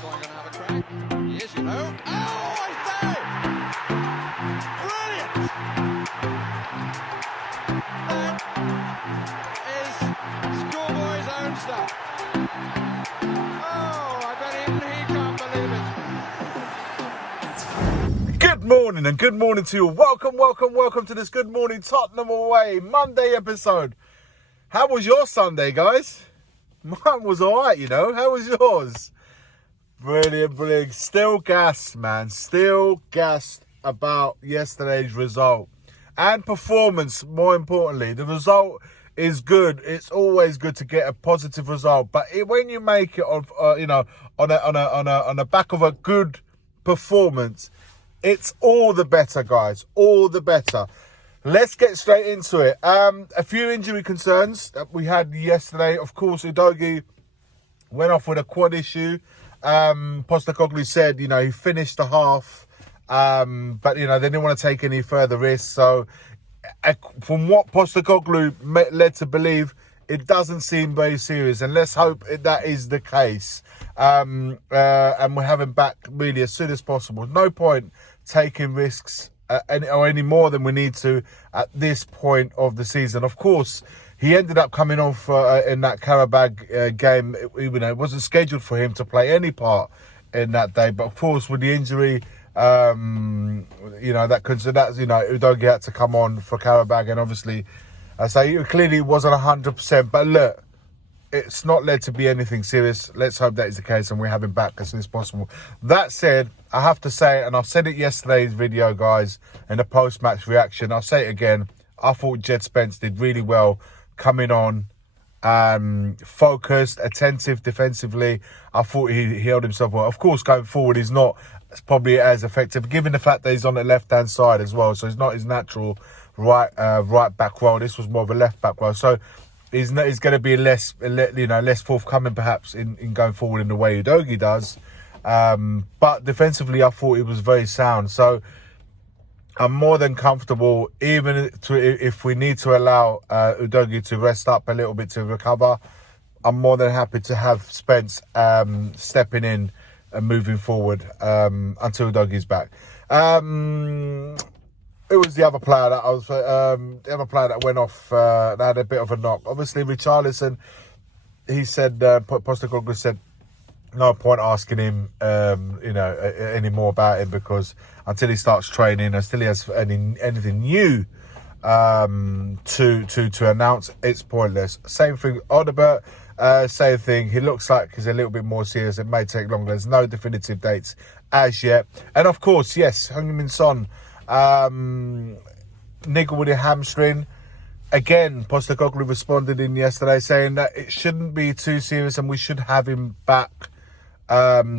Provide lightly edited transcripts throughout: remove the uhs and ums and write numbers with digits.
So I'm going to have a crack. He is, you know. Oh, I say! Brilliant! That is schoolboy's own stuff. Oh, I bet even he can't believe it. Good morning and good morning to you. Welcome to this Good Morning Tottenham Away Monday episode. How was your Sunday, guys? Mine was alright, you know. How was yours? Brilliant. Still gassed, man. Still gassed about yesterday's result. And performance, more importantly. The result is good. It's always good to get a positive result. But when you make it on the back of a good performance, it's all the better, guys. All the better. Let's get straight into it. A few injury concerns that we had yesterday. Of course, Udogie went off with a quad issue. Postecoglou said, he finished the half, but, they didn't want to take any further risks. So, from what Postecoglou led to believe, it doesn't seem very serious. And let's hope that is the case. And we'll have him back really as soon as possible. No point taking risks any more than we need to at this point of the season. Of course, he ended up coming off in that Karabag game. It wasn't scheduled for him to play any part in that day. But of course, with the injury, Udogie had to come on for Karabag, and obviously, I say it clearly wasn't 100%. But look, it's not led to be anything serious. Let's hope that is the case and we have him back as soon as possible. That said, I have to say, and I've said it yesterday's video, guys, in the post-match reaction, I'll say it again, I thought Jed Spence did really well coming on, focused, attentive defensively. I thought he held himself well. Of course, going forward, he's not probably as effective, given the fact that he's on the left-hand side as well. So it's not his natural right back role. This was more of a left back role. So he's going to be less forthcoming perhaps in going forward in the way Udogie does. But defensively, I thought it was very sound. So I'm more than comfortable, even if we need to allow Udogie to rest up a little bit to recover. I'm more than happy to have Spence stepping in and moving forward until Udogie's back. It was the other player that went off that had a bit of a knock. Obviously, Richarlison, he said, Postecoglou said, no point asking him, any more about him, because until he starts training, until he has anything new to announce, it's pointless. Same thing, Odobert, same thing. He looks like he's a little bit more serious. It may take longer. There's no definitive dates as yet. And of course, yes, Heung-min Son, niggle with a hamstring. Again, Postecoglou responded in yesterday saying that it shouldn't be too serious and we should have him back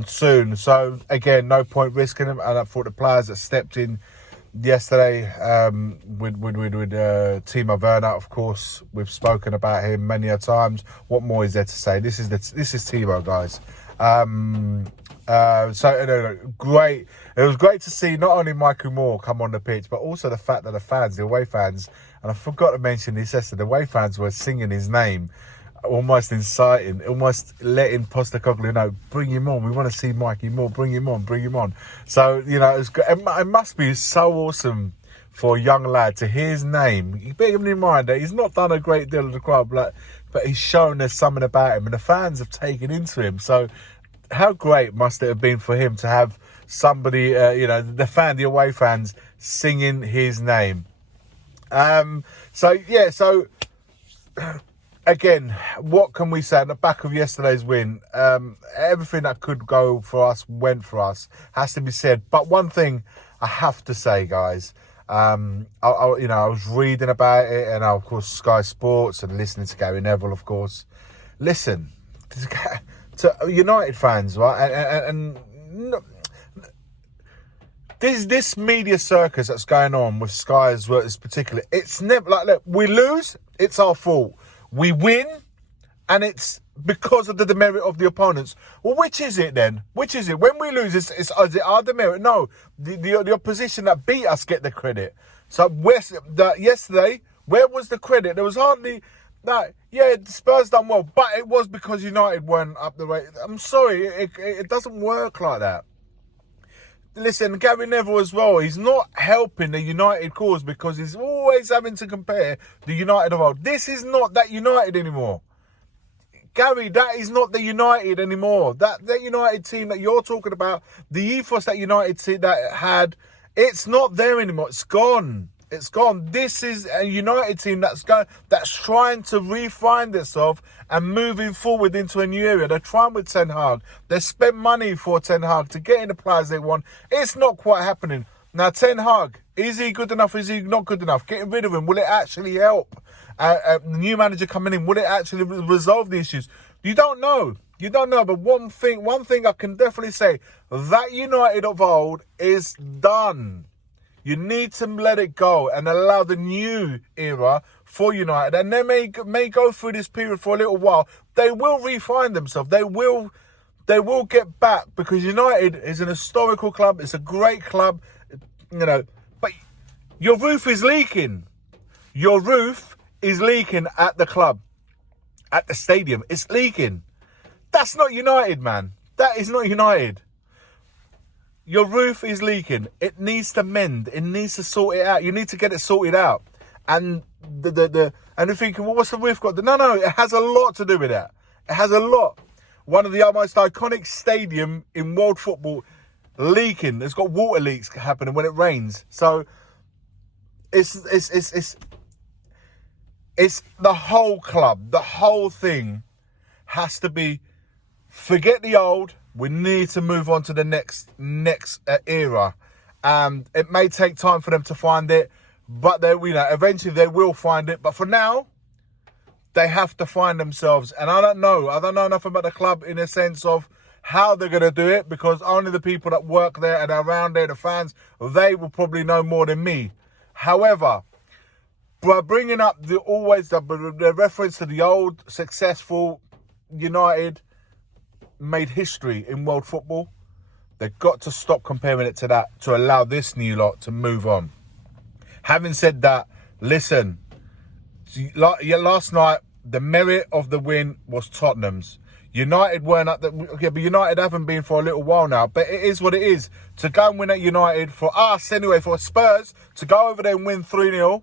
soon. So again, no point risking him. And I thought the players that stepped in yesterday with Timo Werner, of course, we've spoken about him many a times. What more is there to say? This is Timo, guys. Great. It was great to see not only Michael Moore come on the pitch, but also the fact that the away fans, and I forgot to mention this yesterday, the away fans were singing his name, almost inciting, almost letting Postecoglou know, bring him on. We want to see Mikey Moore. Bring him on. So, it must be so awesome for a young lad to hear his name. Bearing in mind that he's not done a great deal of the club, but he's shown there's something about him, and the fans have taken into him. So, how great must it have been for him to have somebody, the away fans singing his name. Again, what can we say on the back of yesterday's win? Everything that could go for us went for us, has to be said. But one thing I have to say, guys, I was reading about it, and of course Sky Sports, and listening to Gary Neville, of course. Listen to United fans, right? And this media circus that's going on with Sky as well, is particular. It's never like, look, we lose, it's our fault. We win, and it's because of the demerit of the opponents. Well, which is it then? Which is it? When we lose, is it our demerit? No, the opposition that beat us get the credit. So yesterday, where was the credit? There was hardly That, yeah, Spurs done well, but it was because United weren't up the rate. I'm sorry, it doesn't work like that. Listen, Gary Neville as well, he's not helping the United cause because he's always having to compare the United of old. This is not that United anymore. Gary, that is not the United anymore. That United team that you're talking about, the ethos that United team that had, it's not there anymore. It's gone. It's gone. This is a United team that's trying to refine itself and moving forward into a new area. They're trying with Ten Hag. They spent money for Ten Hag to get in the players they want. It's not quite happening. Now, Ten Hag, is he good enough? Is he not good enough? Getting rid of him, will it actually help? The new manager coming in, will it actually resolve the issues? You don't know. You don't know. But one thing I can definitely say, that United of old is done. You need to let it go and allow the new era for United. And they may go through this period for a little while. They will refine themselves. They will get back because United is an historical club. It's a great club, you know. But your roof is leaking. Your roof is leaking at the club, at the stadium. It's leaking. That's not United, man. That is not United. Your roof is leaking. It needs to mend. It needs to sort it out. You need to get it sorted out. And and you're thinking, well, what's the roof got? No, it has a lot to do with that. It has a lot. One of the most iconic stadium in world football leaking. It's got water leaks happening when it rains. So it's the whole club, the whole thing has to be, forget the old. We need to move on to the next era. It may take time for them to find it, but eventually they will find it. But for now, they have to find themselves. And I don't know enough about the club in a sense of how they're going to do it, because only the people that work there and are around there, the fans, they will probably know more than me. However, by bringing up the reference to the old successful United made history in world football, they've got to stop comparing it to that to allow this new lot to move on. Having said that, listen, last night the merit of the win was Tottenham's. United weren't at but United haven't been for a little while now. But it is what it is. To go and win at United, for us anyway, for Spurs to go over there and win 3-0,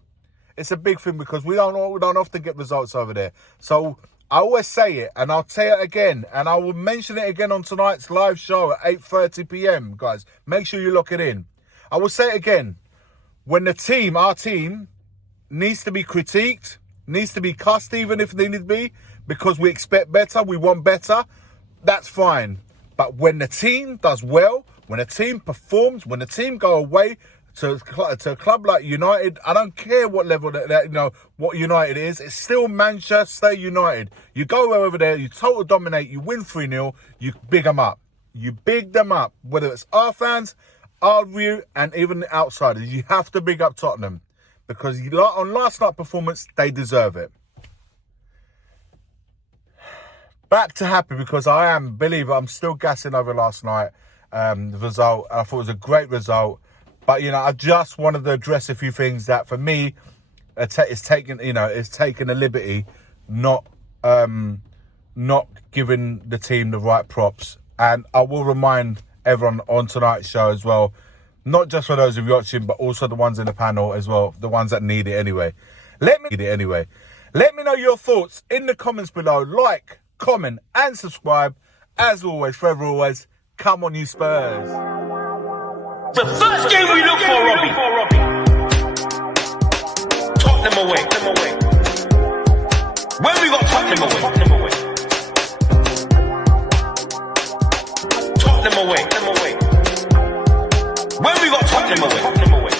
it's a big thing because we don't often get results over there. So I always say it, and I'll say it again, and I will mention it again on tonight's live show at 8:30 p.m, guys. Make sure you lock it in. I will say it again. When our team, needs to be critiqued, needs to be cussed even if they need to be, because we expect better, we want better, that's fine. But when the team does well, when a team performs, when the team go away to a club like United, I don't care what level what United is, it's still Manchester United. You go over there, you total dominate, you win 3-0, you big them up. You big them up, whether it's our fans, our view, and even the outsiders. You have to big up Tottenham because on last night's performance, they deserve it. Back to happy because I'm still gassing over last night, the result. I thought it was a great result. But, I just wanted to address a few things that, for me, it's taken a liberty not giving the team the right props. And I will remind everyone on tonight's show as well, not just for those of you watching, but also the ones in the panel as well, the ones that need it anyway. Let me know your thoughts in the comments below. Like, comment, and subscribe. As always, forever always, come on you Spurs. The first game we look for, Robbie. Tottenham away. When we got Tottenham away. Tottenham away. When we got Tottenham away.